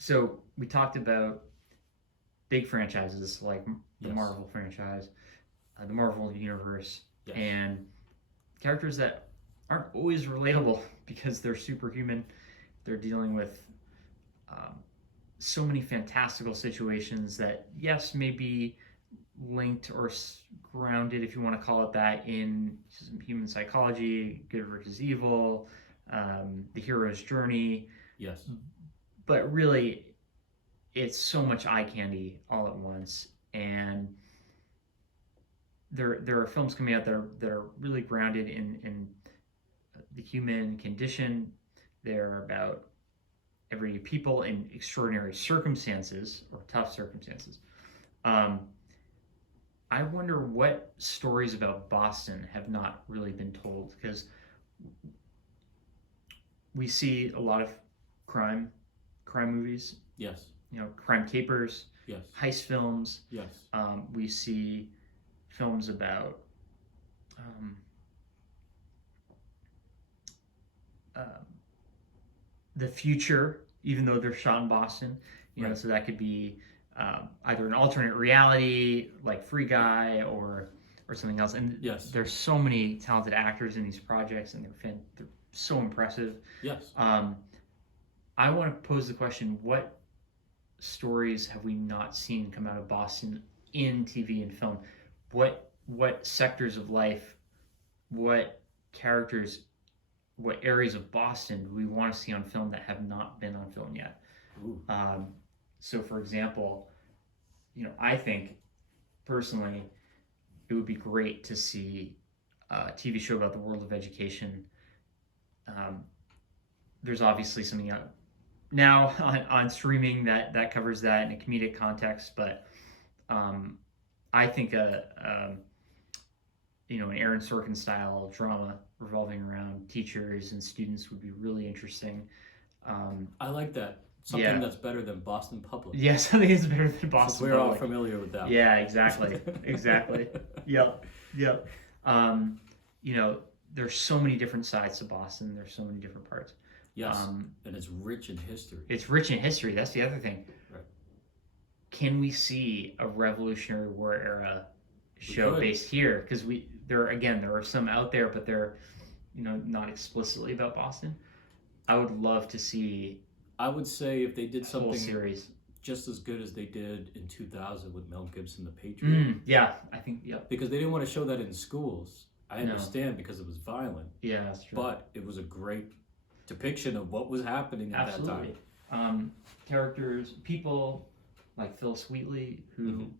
So we talked about big franchises like the Yes. Marvel franchise, the Marvel universe, Yes. and characters that aren't always relatable because they're superhuman. They're dealing with um, so many fantastical situations that, yes, may be linked or grounded, if you want to call it that, in human psychology, good versus evil, the hero's journey. Yes. But really, it's so much eye candy all at once. And there are films coming out that are really grounded in the human condition. They're about everyday people in extraordinary circumstances or tough circumstances. Um, I wonder what stories about Boston have not really been told because we see a lot of crime, crime movies, Yes. crime capers, Yes. heist films. Yes. We see films about um, uh, the future, even though they're shot in Boston. Right. So that could be either an alternate reality like Free Guy or something else. And Yes. there's so many talented actors in these projects, and they're so impressive. Yes. I want to pose the question: what stories have we not seen come out of Boston in TV and film? What sectors of life, what characters, what areas of Boston do we want to see on film that have not been on film yet? Ooh. Um, so, for example, I think personally it would be great to see a TV show about the world of education. Um, there's obviously something out now on streaming that covers that in a comedic context, but um, I think an Aaron Sorkin style drama revolving around teachers and students would be really interesting. Um, I like that. Something yeah, that's better than Boston Public. yes, I think it's better than Since Boston we're all Public. familiar with that Yeah, one. exactly, exactly. Yep, yep. Um, you know, there's so many different sides to Boston. There's so many different parts. Yes, Um, and it's rich in history. it's rich in history. That's the other thing. Right. Can we see a Revolutionary War era We show could. based here? Because there are some out there, but they're not explicitly about Boston. I would love to see I would say if they did a whole something series. just as good as they did in 2000 with Mel Gibson, The Patriot, Yeah, I think. Yep. because they didn't want to show that in schools. I No. understand because it was violent, Yeah, that's true. but it was a great depiction of what was happening at that Absolutely. time. Characters, people like Phyllis Wheatley, who Mhm.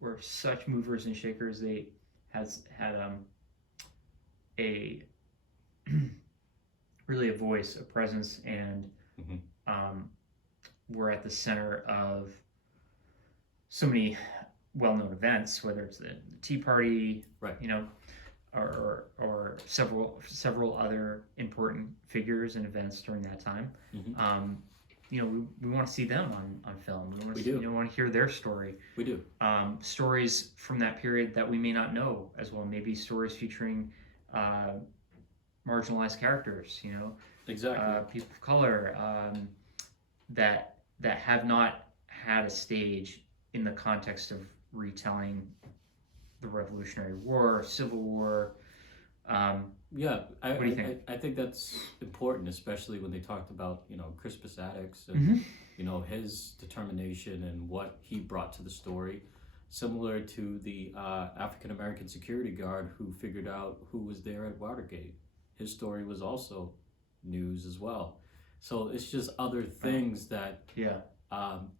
were such movers and shakers. They had a really a voice, a presence, and Mhm. um, were at the center of so many well-known events, whether it's the Tea Party, Right. or several other important figures and events during that time. Mhm. We want to see them on film. We do. Want to hear their story. We do. Stories from that period that we may not know as well. Maybe stories featuring uh, marginalized characters. Exactly. People of color that have not had a stage in the context of retelling the Revolutionary War, Civil War. Yeah, What do you think? I think that's important, especially when they talked about Crispus Attucks and Mm-hmm. his determination and what he brought to the story, similar to the African American security guard who figured out who was there at Watergate. His story was also news as well. So it's just other things that Yeah. um,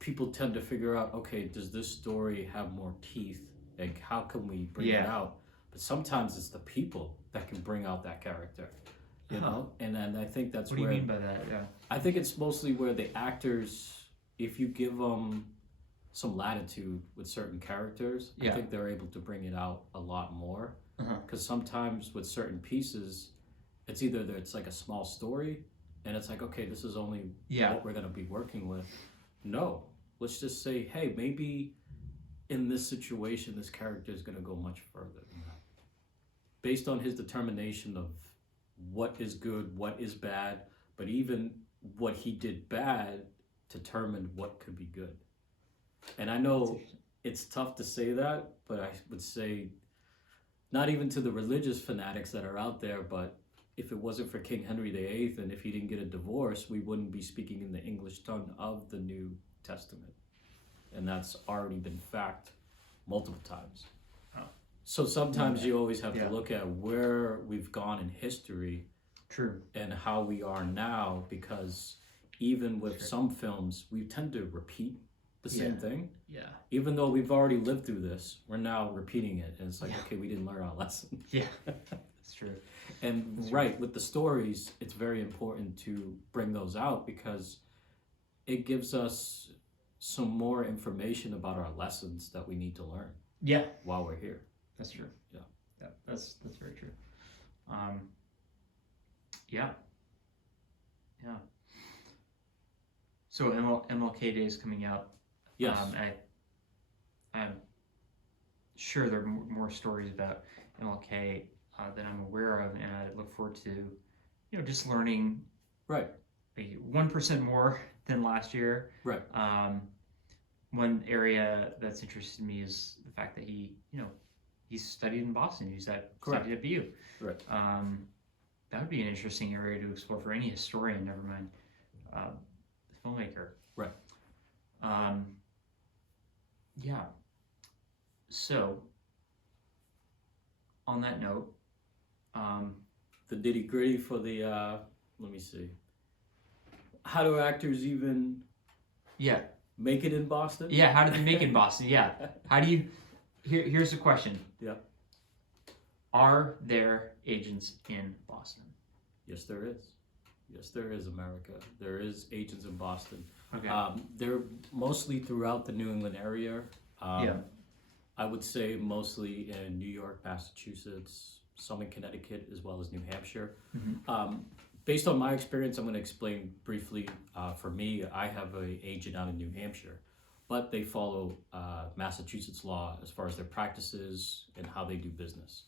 people tend to figure out. Okay, does this story have more teeth? Like, how can we bring it Yeah. out? But sometimes it's the people that can bring out that character, And then I think that's What do you where mean by that? Yeah. I think it's mostly where the actors, if you give them some latitude with certain characters, I Yeah. think they're able to bring it out a lot more. Uh-huh. Because sometimes with certain pieces, it's either that it's like a small story, and it's like, okay, this is only Yeah. what we're gonna be working with. No, let's just say, hey, maybe in this situation, this character is gonna go much further than that, based on his determination of what is good, what is bad, but even what he did bad determined what could be good. And I know it's tough to say that, but I would say not even to the religious fanatics that are out there, but if it wasn't for King Henry VIII and if he didn't get a divorce, we wouldn't be speaking in the English tongue of the New Testament. And that's already been fact multiple times. Oh. So sometimes you always have Yeah. to look at where we've gone in history True. and how we are now, because even with some films, we tend to repeat the same thing. Yeah. Even though we've already lived through this, we're now repeating it. And it's like, Yeah. okay, we didn't learn our lesson. Yeah. That's true. And with the stories, it's very important to bring those out because it gives us some more information about our lessons that we need to learn Yeah. while we're here. That's true. Yeah. That's very true. Yeah. Yeah. So MLK Day is coming out. Yes. I'm sure there are more stories about MLK that I'm aware of, and I look forward to, just learning Right. 1% more than last year. Right. One area that's interested me is the fact that he's studied in Boston. He's studied at BU. Right. That would be an interesting area to explore for any historian, never mind the filmmaker. Right. Yeah. So, on that note, The nitty gritty for the, let me see. How do actors even yeah, make it in Boston? yeah. How did they make it in Boston? Yeah. How do you? Here's the question. Yeah. Are there agents in Boston? Yes, there is. Yes, there is, America. There is agents in Boston. Okay. They're mostly throughout the New England area. Yeah. I would say mostly in New York, Massachusetts, some in Connecticut, as well as New Hampshire. Based on my experience, I'm going to explain briefly. For me, I have an agent out in New Hampshire, but they follow Massachusetts law as far as their practices and how they do business.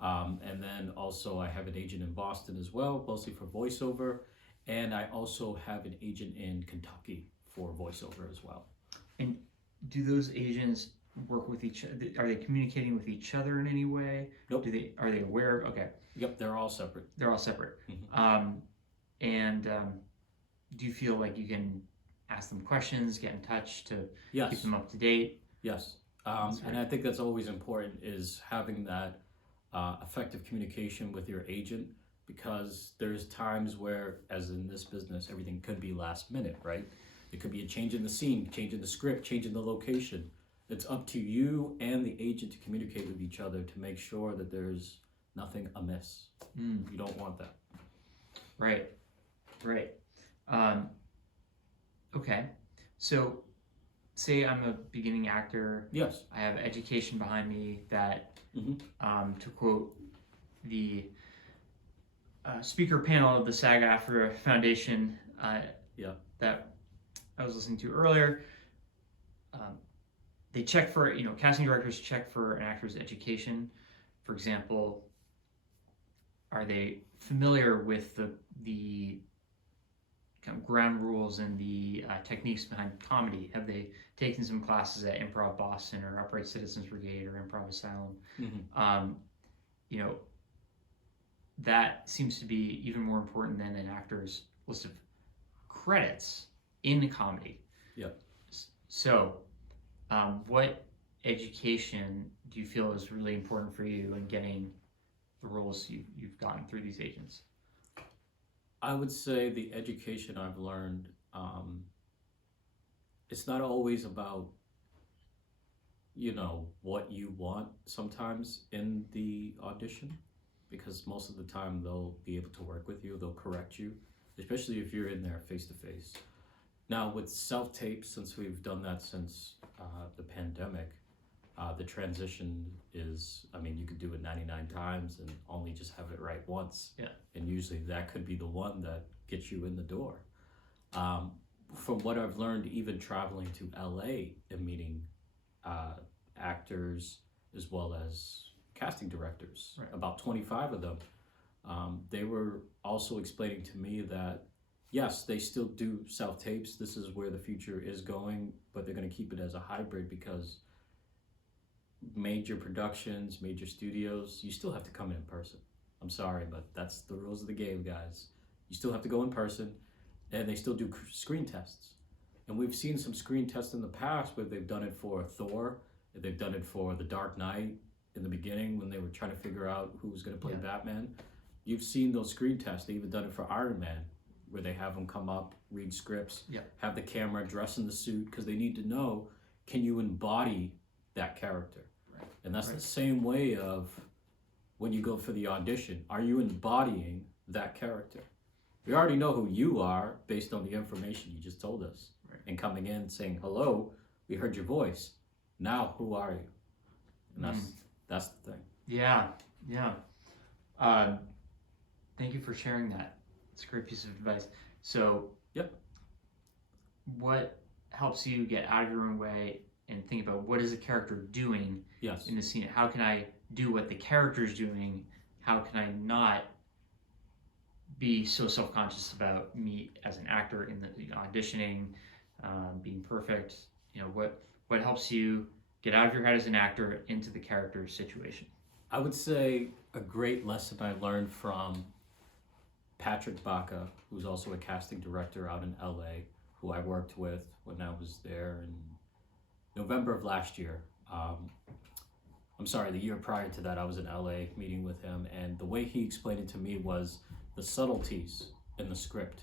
And then also I have an agent in Boston as well, mostly for voiceover. And I also have an agent in Kentucky for voiceover as well. And do those agents work with each other? Are they communicating with each other in any way? Nope. Are they aware? Okay. Yep, they're all separate. They're all separate. Mhm. Do you feel like you can ask them questions, get in touch to keep Yes, them up to date? yes. That's And I think that's always important is having that effective communication with your agent, because there's times where, as in this business, everything could be last minute, right? It could be a change in the scene, change in the script, change in the location. It's up to you and the agent to communicate with each other to make sure that there's nothing amiss. You don't want that. Right. Okay. So, say I'm a beginning actor. Yes. I have education behind me that, Mhm. to quote the speaker panel of the SAG-AFTRA Foundation that I was listening to earlier, they check for, casting directors check for an actor's education. For example, are they familiar with the kind of ground rules and the techniques behind comedy? Have they taken some classes at Improv Boston or Upright Citizens Brigade or Improv Asylum? That seems to be even more important than an actor's list of credits in comedy. Yep. So, what education do you feel is really important for you in getting the roles you've gotten through these agents? I would say the education I've learned, it's not always about, what you want sometimes in the audition, because most of the time they'll be able to work with you, they'll correct you, especially if you're in there face to face. Now with self-tape, since we've done that since the pandemic, the transition is, you could do it 99 times and only just have it right once. Yeah. And usually that could be the one that gets you in the door. From what I've learned, even traveling to LA and meeting actors as well as casting directors, Right. about 25 of them, they were also explaining to me that yes, they still do self tapes. This is where the future is going, but they're going to keep it as a hybrid because major productions, major studios, you still have to come in person. I'm sorry, but that's the rules of the game, guys. You still have to go in person, and they still do screen tests. And we've seen some screen tests in the past where they've done it for Thor, they've done it for The Dark Knight in the beginning when they were trying to figure out who was going to play Batman. You've seen those screen tests. They even done it for Iron Man, where they have them come up, read scripts, have the camera, dress in the suit, because they need to know, can you embody that character? Right. And that's the same way of when you go for the audition. Are you embodying that character? We already know who you are based on the information you just told us. Right. And coming in saying, hello, we heard your voice. Now, who are you? And that's the thing. Yeah. Thank you for sharing that. It's a great piece of advice. So, what helps you get out of your own way and think about what is the character doing in the scene? How can I do what the character's doing? How can I not be so self-conscious about me as an actor in the auditioning, being perfect? You know, what helps you get out of your head as an actor into the character situation? I would say a great lesson I learned from Patrick Baca, who's also a casting director out in LA, who I worked with when I was there in November of last year. I'm sorry, the year prior to that, I was in LA meeting with him, and the way he explained it to me was the subtleties in the script.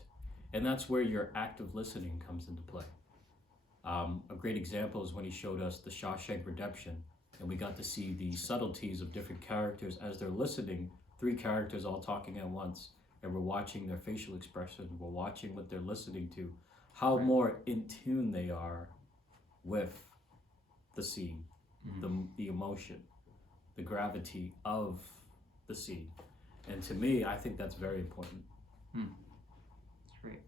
And that's where your active listening comes into play. A great example is when he showed us The Shawshank Redemption, and we got to see the subtleties of different characters as they're listening, 3 characters all talking at once, and we're watching their facial expression, we're watching what they're listening to, how more in tune they are with the scene, the emotion, the gravity of the scene. And to me, I think that's very important. That's great.